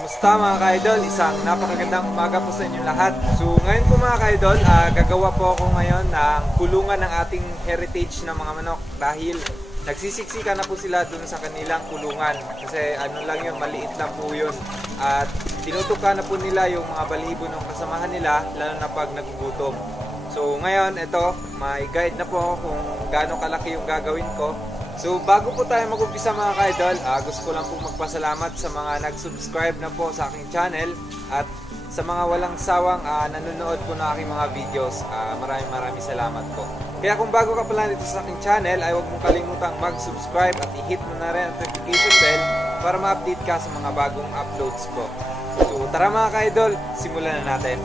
Kumusta mga ka-idol? Isang napakagandang umaga po sa inyong lahat. So ngayon po mga ka-idol, gagawa po ako ngayon ng kulungan ng ating heritage ng mga manok dahil nagsisiksika na po sila dun sa kanilang kulungan. Kasi ano lang yun, maliit lang po yun. At tinutuka na po nila yung mga balibo ng kasamahan nila, lalo na pag nagugutom. So ngayon, ito, may guide na po ako kung gaano kalaki yung gagawin ko. So bago po tayo mag-umpisa mga ka-idol, gusto ko lang po magpasalamat sa mga nag-subscribe na po sa aking channel at sa mga walang sawang nanonood po ng aking mga videos. Maraming salamat po. Kaya kung bago ka pala dito sa aking channel, ay huwag mong kalimutang mag-subscribe at i-hit mo na rin ang notification bell para ma-update ka sa mga bagong uploads ko. So tara mga ka-idol, simulan na natin.